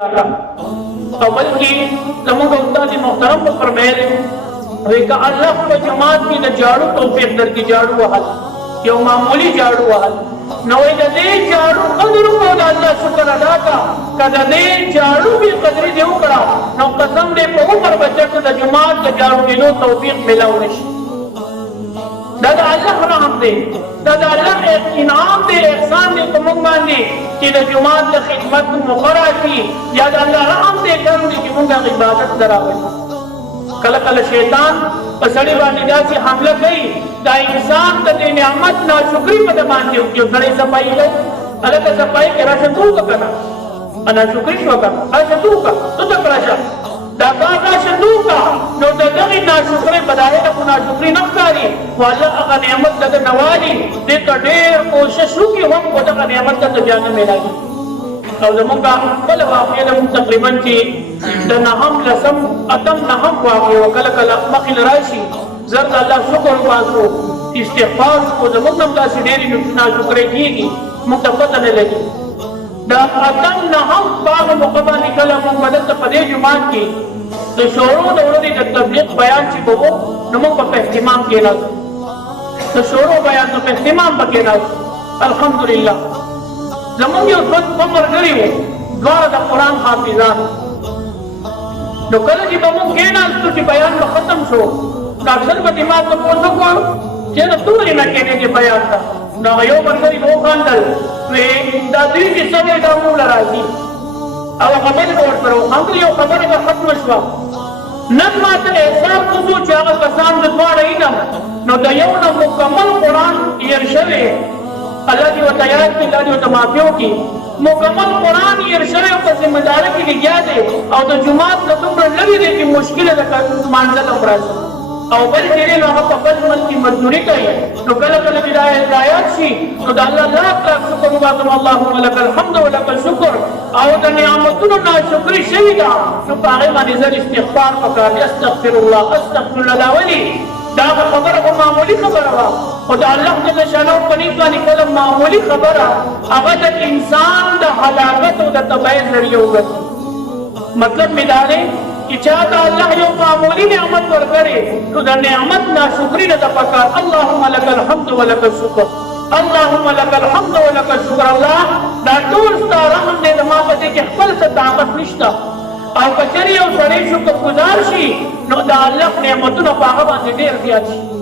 तो बल्कि जमुन उस्ताद मोहतरम को फरमाए का अल्लाह को जमात की न झाड़ू तौफीक दर की झाड़ू वहल यो मामूली झाड़ू वहल नवे दे झाड़ू कदर को अल्लाह शुक्र अदा का कदा दे झाड़ू भी कदर देऊ करा नो कसम दे को ऊपर बचत द जमात के झाड़ू दिनो तौफीक मिलाओ नश दादा अल्लाह रहम दे दादा अल्लाह एक इनाम दे एहसान दे तुम बांधे कि द जमात की खिदमत मुकर्रा की या अल्लाह रहम दे कर दे कि मुंगा इबादत दरावे कल कल शैतान पसड़ी वाली दासी हमला गई दा इंसान ते नियामत ना शुक्री पद मान दे जो खड़े सफाई ले अलग सफाई के राशा तू का करना अना शुक्री शो का राशा तू का तो राशा दा का राशा तू का नो दगी ना शुक्री बदाए का पुना शुक्री न करी वाला अगर नियामत द नवाली दे का ढेर कोशिश की हम को द नियामत का जाने मिलाई और जमुंगा कल वाक़िया दम तकरीबन की दनहम लसम अतम नहम वाक़िया कल कल मखिल राशि जर्द अल्लाह शुक्र वासो इस्तिग़फार को जमुंगम का सिनेरी नुकना शुक्र कीगी मुतफत ने लगी दा अतम नहम बाग मुकबा निकला मुबदत पदे जुमान की तो शोरों दौड़ने का तबलीग बयान ची बो नमो का इस्तेमाल किया तो शोरों बयान का इस्तेमाल बकेना अल्हम्दुलिल्लाह जमुन यो पमर गरी हो द्वारा दा कुरान हाफिजान नो कल जी बमु केना तो की बयान में खत्म छो का अक्सर का दिमाग को पोसो को के न तू ना केने के बयान था ना यो बंदरी वो खानदल वे दादी की सवे दा मूल राजी अब खबर नोट करो हम यो खबर का खत्म छवा नन मात्र ऐसा कुछ चागा कसान द्वारा ही ना नो दयो ना मुकम्मल कुरान यरशवे अल्लाह की वतायात की अल्लाह की तमाफियों की मुकम्मल कुरान ये शरय पर जिम्मेदारी की क्या दे और तो जुमात का तुम लगी दे की मुश्किल है का मानला अपराध और बल तेरे लोगों को बल मन की मजदूरी का है तो कल कल हिदायत सी तो अल्लाह का शुक्र हुआ तुम अल्लाहुम्मा लकल हम्द व लकल शुक्र और तो नियामतुन ना शुक्र शहीदा तो पागे मा नजर इस्तिग़फार पका अस्तगफिरुल्लाह वली दा खबर को मामूली खबर हुआ खुदा अल्लाह जल्ल शानो पनीत वाली कलम मामूली खबर अगर इंसान दा हलाकत व तबाह जरिए होगा मतलब मिलाने कि चाहता अल्लाह यो मामूली नेमत वर करे तो दा नेमत ना शुक्री न तपका अल्लाहुम्मा लकल हम्द व लकल शुक्र अल्लाहुम्मा लकल हम्द व लकल शुक्र अल्लाह दा टूर सा रहम दे मा पते के खपल से ताकत निश्ता और कचरी और सरे शुक्र गुजार शी नो दा अल्लाह नेमतुन पागा बांधे देर दिया छी